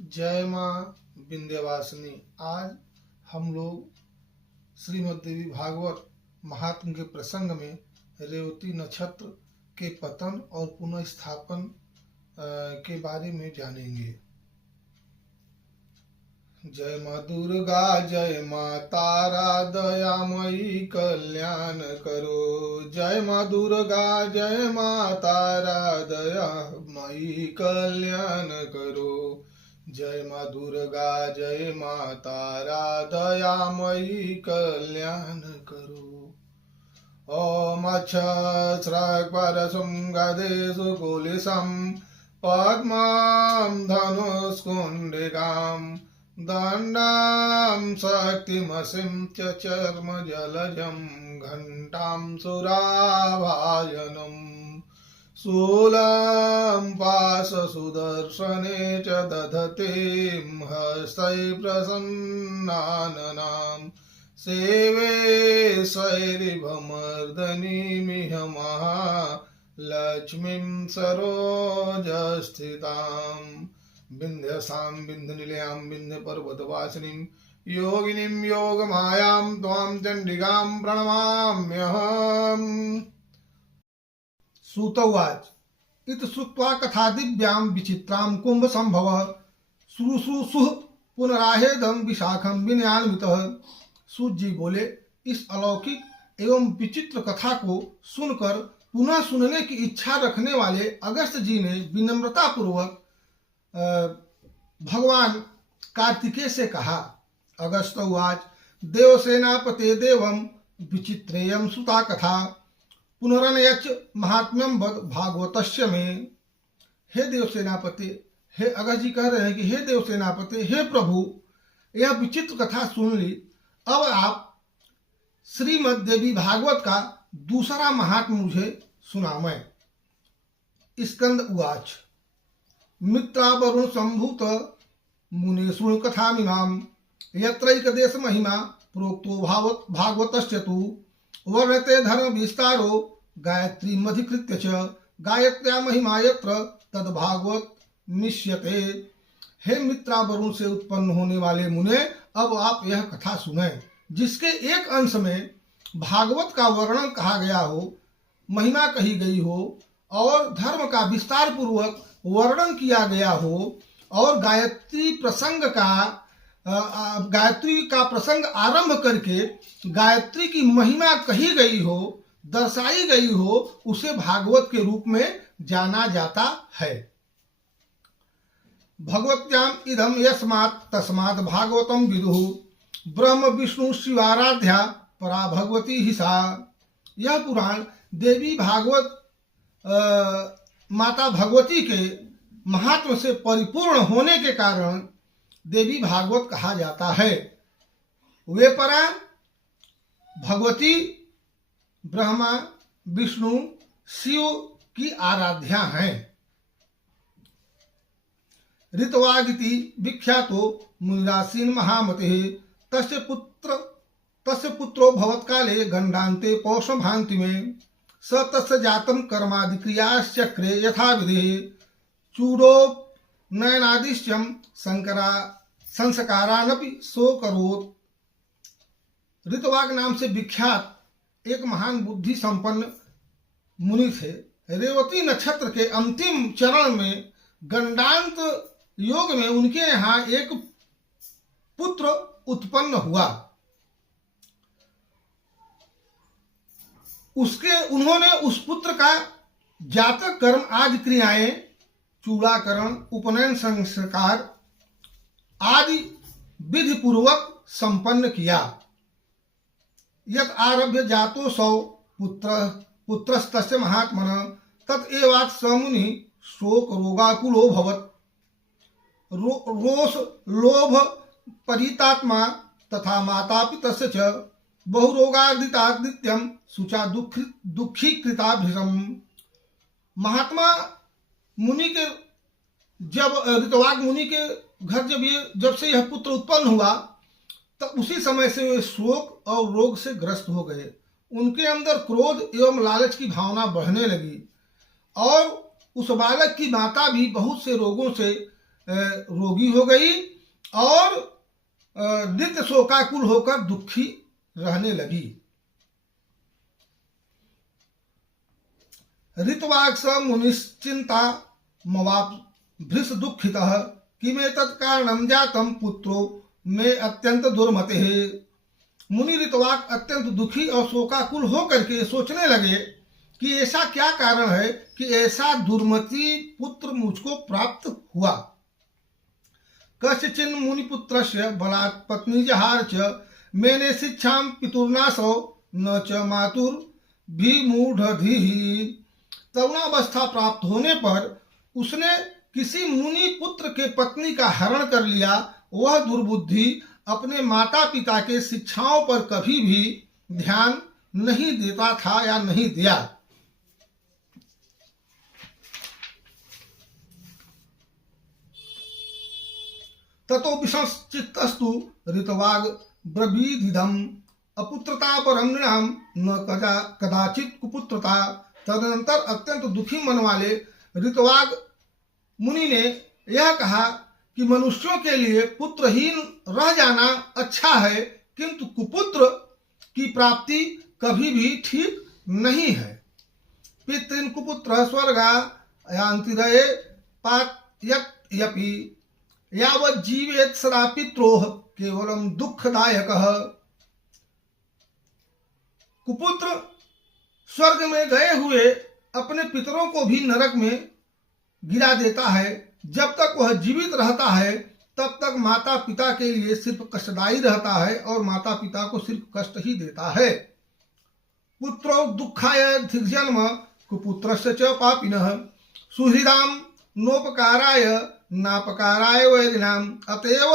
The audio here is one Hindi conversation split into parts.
जय माँ विंध्यवासिनी। आज हम लोग श्रीमद् देवी भागवत महात्म के प्रसंग में रेवती नक्षत्र के पतन और पुनः स्थापन के बारे में जानेंगे। जय माँ दुर्गा, जय माँ तारा, दयामयी कल्याण करो। जय माँ दुर्गा, जय माँ तारा, दयामयी कल्याण करो। जय माँ दुर्गा, जय माँ तारा, दयामयी कल्याण करो। ओम अक्षस्रक् परशुं गदेषु कुलिशं पद्मां धनुष्कुण्डिकां दण्डां शक्तिमसिं च चर्मजलजं घण्टां सुराभाजनम् शूलं पाशसुदर्शने च दधतीं हस्तैः प्रसन्नाननां सेवे शैरिभमर्दनीमिह महालक्ष्मीं सरोजस्थितां विन्ध्यसां विन्ध्यनिलयां विन्ध्यपर्वतवासिनीं योगिनीं योगमायां त्वां चण्डिकां प्रणमाम्यहम्। सूत उवाच इत श्रुत्वा कथा दिव्यां विचित्रां कुंभ संभव श्रुशुषुः पुनराहेदं विशाखं विनयान्वितः। सूत जी बोले, इस अलौकिक एवं विचित्र कथा को सुनकर पुनः सुनने की इच्छा रखने वाले अगस्त जी ने विनम्रता पूर्वक भगवान कार्तिकेय से कहा। अगस्त उवाच देवसेनापते देवं विचित्रेयं सुता कथा पुनरनयच महात्म्यं वद भागवतस्य में। हे देवसेनापति, हे अगस्त जी कह रहे हैं कि हे देवसेनापति, हे प्रभु, यह विचित्र कथा सुन ली। अब आप श्रीमद् देवी भागवत का दूसरा महात्म्य मुझे सुनावें। स्कंद उवाच मित्रावरुण संभूत मुने शृणु कथामिमां यत्रैकदेश महिमा प्रोक्तो भागवतस्य तु वर्णते धर्म विस्तारो गायत्री मधिकृत्य च गायत्र्या महिमा यत्र तद भागवत मिष्यते। हे मित्रावरुण से उत्पन्न होने वाले मुने, अब आप यह कथा सुने जिसके एक अंश में भागवत का वर्णन कहा गया हो, महिमा कही गई हो और धर्म का विस्तार पूर्वक वर्णन किया गया हो और गायत्री का प्रसंग आरंभ करके गायत्री की महिमा कही गई हो, दर्शाई गई हो, उसे भागवत के रूप में जाना जाता है। भगवत्याम इदम यस्मात् तस्मात् भागवतम विदुः ब्रह्म विष्णु शिवाराध्या परा भगवती ही सा। यह पुराण देवी भागवत माता भगवती के महात्म से परिपूर्ण होने के कारण देवी भागवत कहा जाता है। वे परा भगवती ब्रह्मा विष्णु शिव की आराध्या हैं। ऋतवागिति विख्यातो मुनिरासीन महामते तस्य पुत्रो भवत्काले गंडान्ते पौषभान्ति में स तस्य जातं कर्मादिक्रियाश्चक्रे यथाविधि चूडो नयनादिश्यं संस्कारानपि सो करोत्। ऋतवाग नाम से विख्यात एक महान बुद्धि संपन्न मुनि थे। रेवती नक्षत्र के अंतिम चरण में गंडांत योग में उनके यहाँ एक पुत्र उत्पन्न हुआ। उन्होंने उस पुत्र का जातक कर्म आदि क्रियाएं, चूड़ाकरण, उपनयन संस्कार आदि विधि पूर्वक संपन्न किया। यत आरभ्य जातो सौ पुत्रस्तस्य महात्मनः तत एवात् स मुनि शोक रोगाकुलो भवत्। रोष लोभ परितात्मा तथा मातापि तस्य च बहुरोगार्दितादित्यं शुचा दुखी कृताभिषम। महात्मा मुनि के ऋतवाग मुनि के घर जब से यह पुत्र उत्पन्न हुआ तब उसी समय से वे शोक और रोग से ग्रस्त हो गए। उनके अंदर क्रोध एवं लालच की भावना बढ़ने लगी और उस बालक की माता भी बहुत से रोगों से रोगी हो गई और नित्य शोकाकुल होकर दुखी रहने लगी। ऋतवाग स मुनिश्चिंता मवाप भृश दुखितः किमे तत्कारणं जातम पुत्रो में अत्यंत दुर्मते। मुनि ऋतवाक अत्यंत दुखी और शोकाकुल होकर के सोचने लगे कि ऐसा क्या कारण है कि ऐसा दुर्मति पुत्र मुझको प्राप्त हुआ। कश्चिन मुनिपुत्रस्य बलात् पत्नी जहार च मैंने शिक्षां पितुर्नाशो न च मातुर विमूढ़धीः। तरुणावस्था प्राप्त होने पर उसने किसी मुनि पुत्र के पत्नी का हरण कर लिया। वह दुर्बुद्धि अपने माता पिता के शिक्षाओं पर कभी भी ध्यान नहीं देता था या नहीं दिया। ततो विसंचित्तस्तु ऋतवाग ब्रवीदिदम् अपुत्रता परम नृणाम न कदाचित कुपुत्रता। तदनंतर अत्यंत दुखी मन वाले ऋतवाग मुनि ने यह कहा कि मनुष्यों के लिए पुत्रहीन रह जाना अच्छा है, किंतु कुपुत्र की प्राप्ति कभी भी ठीक नहीं है। पितृन कुपुत्र स्वर्गा यांतिरये पातयपि यावत् जीवेत सदा पित्रोः केवलम दुखदायकः। कुपुत्र स्वर्ग में गए हुए अपने पितरों को भी नरक में गिरा देता है। जब तक वह जीवित रहता है तब तक माता पिता के लिए सिर्फ कष्टदायी रहता है और माता पिता को सिर्फ कष्ट ही देता है। पुत्रो दुखाय धिर्जन्म कुपुत्रस्य च पापिनः सुहृदाम नोपकाराय नापकाराय वैरिणाम। अतएव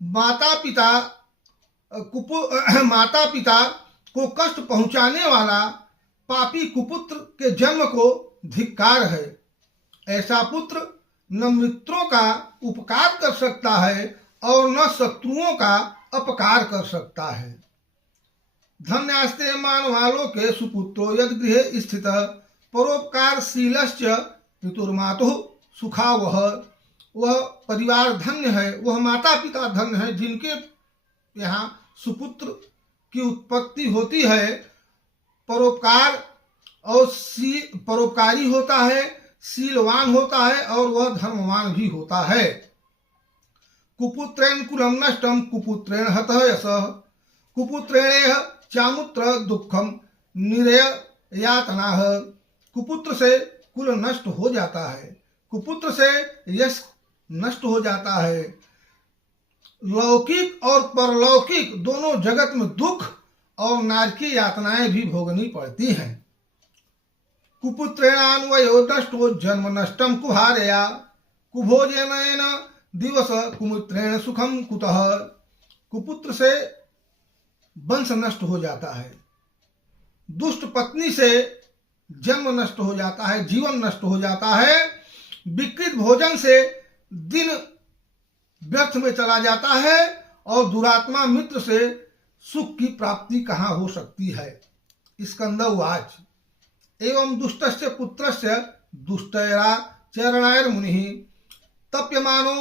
माता पिता को कष्ट पहुंचाने वाला पापी कुपुत्र के जन्म को धिक्कार है। ऐसा पुत्र न मित्रों का उपकार कर सकता है और न शत्रुओं का अपकार कर सकता है। धन्यास्ते मानवालोके सुपुत्रो यद गृहे स्थितः परोपकारशीलश्च पितुर्मातुः सुखावह। वह परिवार धन्य है, वह माता पिता धन्य है जिनके यहाँ सुपुत्र की उत्पत्ति होती है। परोपकार और परोपकारी होता है, शीलवान होता है और वह धर्मवान भी होता है। कुपुत्रेण कुलम नष्टम कुपुत्रेण हतः यशः कुपुत्रेण चामुत्र दुखम निरय यातनाः। कुपुत्र से कुल नष्ट हो जाता है, कुपुत्र से यश नष्ट हो जाता है। लौकिक और परलौकिक दोनों जगत में दुख और नारकीय यातनाएं भी भोगनी पड़ती हैं। कुपुत्रेणान्वयो नष्टो जन्म नष्टम कुहारया कुभोजनेन दिवस कुमित्रेण सुखम कुतः। कुपुत्र से वंश नष्ट हो जाता है, दुष्ट पत्नी से जन्म नष्ट हो जाता है, जीवन नष्ट हो जाता है। विकृत भोजन से दिन व्यर्थ में चला जाता है और दुरात्मा मित्र से सुख की प्राप्ति कहाँ हो सकती है। स्कंदवाच एवं दुष्टस्य पुत्रस्य दुष्टैरा चरणायर मुनिः तप्यमानो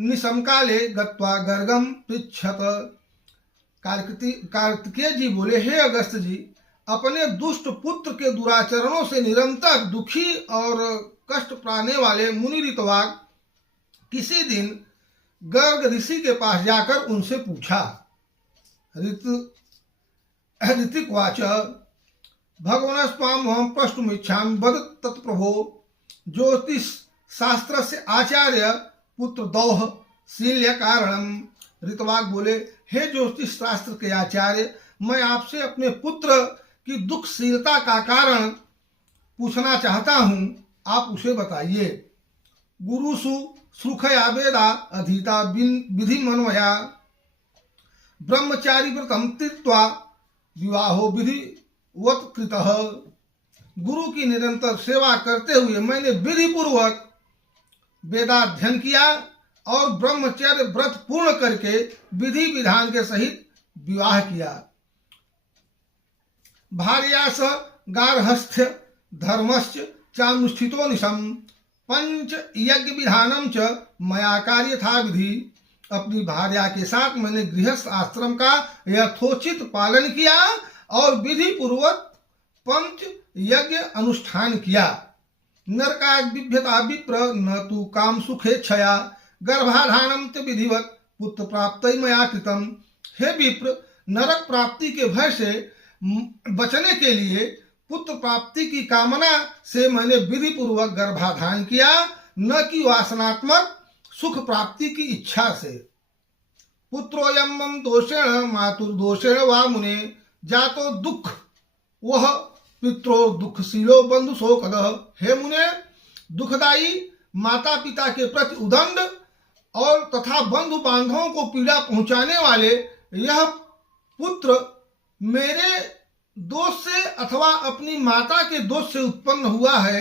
निशमकाले गत्वा गर्गम पृच्छत। कार्तिकेय जी बोले, हे अगस्त जी, अपने दुष्ट पुत्र के दुराचरणों से निरंतर दुखी और कष्ट पाने वाले मुनि ऋतवाग किसी दिन गर्ग ऋषि के पास जाकर उनसे पूछा। ऋतिकवाच भगवनस्त्वां अहं प्रष्टुमिच्छामि वद तत्प्रभो। ज्योतिष शास्त्र से आचार्य पुत्र दौह शील्य कारणम। ऋतवाग बोले, हे ज्योतिष शास्त्र के आचार्य, मैं आपसे अपने पुत्र की दुखशीलता का कारण पूछना चाहता हूँ, आप उसे बताइए। गुरुसु सुखया वेदा अधीता विधि मनमया ब्रह्मचारी व्रतम तीर्त्वा विवाहो विधिवत कृतः। गुरु की निरंतर सेवा करते हुए मैंने विधि पूर्वक वेदाध्ययन किया और ब्रह्मचर्य व्रत पूर्ण करके विधि विधान के सहित विवाह किया। भार्या स गार्हस्थ्य धर्मश्च चानुष्ठितो निशम पंच यज्ञ विधानम च मया कार्य था विधि। अपनी भार्या के साथ मैंने गृहस्थ आश्रम का यथोचित पालन किया और विधि पूर्वक पंच यज्ञ अनुष्ठान किया। नरका बिभ्यता विप्र न तू काम सुखे क्षया गर्भाधानम च विधिवत पुत्र प्राप्त मया कृतम। हे विप्र, नरक प्राप्ति के भय से बचने के लिए पुत्र प्राप्ति की कामना से मैंने विधि पूर्वक गर्भाधान किया, न कि वासनात्मक सुख प्राप्ति की इच्छा से। पुत्रोयम मम दोषेण मातुर्दोषेण वा मुने जातो दुख वह पित्रो दुखशीलो बंधु शोकदः। हे मुने, दुखदायी माता पिता के प्रति उदंड और तथा बंधु बांधवों को पीड़ा पहुंचाने वाले यह पुत्र मेरे दोष से अथवा अपनी माता के दोष से उत्पन्न हुआ है।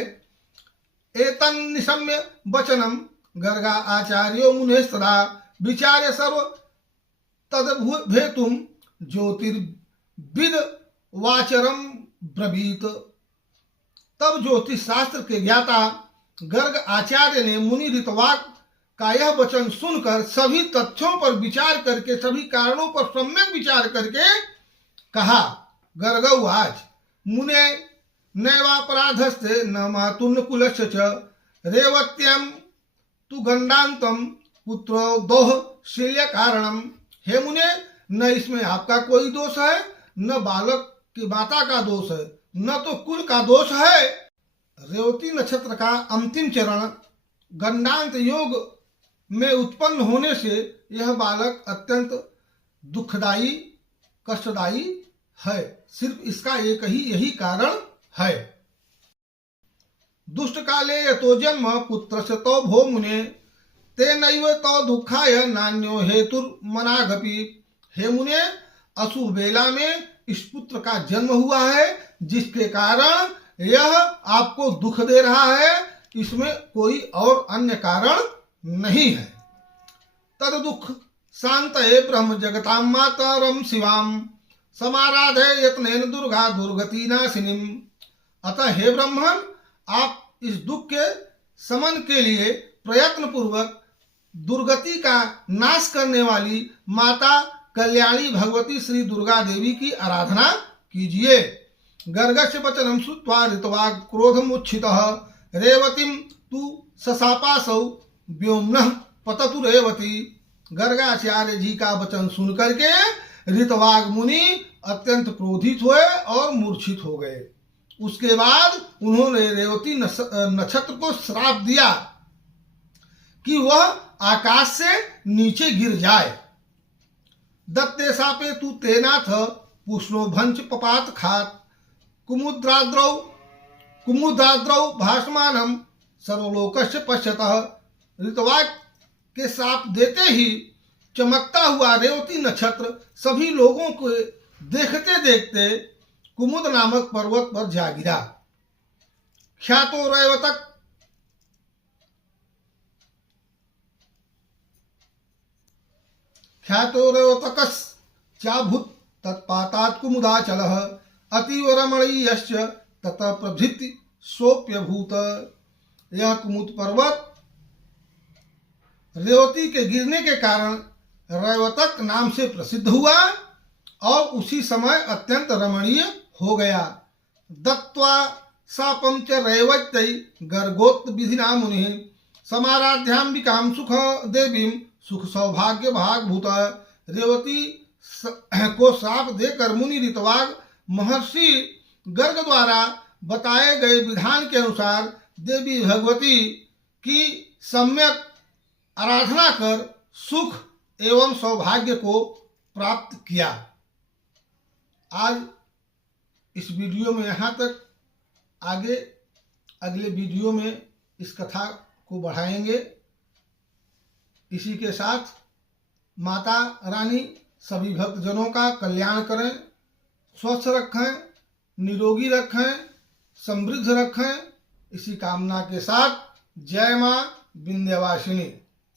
एतन निशम्य वचनम गर्गा आचार्यो मुनेस्तदा विचार्य सर्व तदभेतुम ज्योतिर्विद वाचरम ब्रवीत। तब ज्योतिष शास्त्र के ज्ञाता गर्ग आचार्य ने मुनि ऋतवाक का यह वचन सुनकर सभी तथ्यों पर विचार करके, सभी कारणों पर सम्यक विचार करके कहा। गर्गवाच मुने नैवापराधस्ते न मातुर्न कुलस्य च रेवत्यम तु गंडांतम पुत्रो दोह शल्य कारणम। हे मुने, न इसमें आपका कोई दोष है, न बालक की माता का दोष है, न तो कुल का दोष है। रेवती नक्षत्र का अंतिम चरण गंडांत योग में उत्पन्न होने से यह बालक अत्यंत दुखदायी कष्टदायी है। सिर्फ इसका एक ही यही कारण है। दुष्ट काले यतो जन्म पुत्र से तो भो मुने तेनैव तो दुखाय नान्यो हेतुर्मनागपि। हे मुने, अशुभ बेला में इस पुत्र का जन्म हुआ है, जिसके कारण यह आपको दुख दे रहा है, इसमें कोई और अन्य कारण नहीं है। तद दुख शांतये ब्रह्म जगतां मातरम शिवाम समाराधे यत्नेन दुर्गा दुर्गति नाशिनीम। अतः हे ब्रह्मन, आप इस दुख के शमन के लिए प्रयत्न पूर्वक दुर्गति का नाश करने वाली माता कल्याणी भगवती श्री दुर्गा देवी की आराधना कीजिए। गर्गस्य वचनम श्रुत्वा ऋतवाग क्रोधमुच्छितः रेवतीम तु सशापासौ व्योम्नः पततु रेवती। गर्गाचार्य जी का वचन सुन करके ऋतवाग मुनि अत्यंत क्रोधित हुए और मूर्छित हो गए। उसके बाद उन्होंने रेवती नक्षत्र को श्राप दिया कि वह आकाश से नीचे गिर जाए। दत्ते शापे तु तेनाथ पुष्णो भंच पपात खात कुमुद्राद्रौ भासमानम सर्वलोकस्य पश्यतः। ऋतवाग के शाप देते ही चमकता हुआ रेवती नक्षत्र सभी लोगों को देखते देखते कुमुद नामक पर्वत पर जा गिरा। ख्यातो रेवतकस् चाभूत तत्पातात् कुमुदाचलः अतीव रमणीयश्च ततः प्रभृति सोप्यभूत। यह कुमुद पर्वत रेवती के गिरने के कारण रेवतक नाम से प्रसिद्ध हुआ और उसी समय अत्यंत रमणीय हो गया। दत्त्वा शापं च रेवत्यै गर्गोक्त विधिना मुनिः समाराध्याम्बिकां सुख देवीं सुख सौभाग्य भागभूत। रेवती को श्राप देकर मुनि ऋतवाग महर्षि गर्ग द्वारा बताए गए विधान के अनुसार देवी भगवती की सम्यक आराधना कर सुख एवं सौभाग्य को प्राप्त किया। आज इस वीडियो में यहाँ तक, आगे अगले वीडियो में इस कथा को बढ़ाएंगे। इसी के साथ माता रानी सभी भक्तजनों का कल्याण करें, स्वस्थ रखें, निरोगी रखें, समृद्ध रखें। इसी कामना के साथ जय मां विंध्यवासिनी।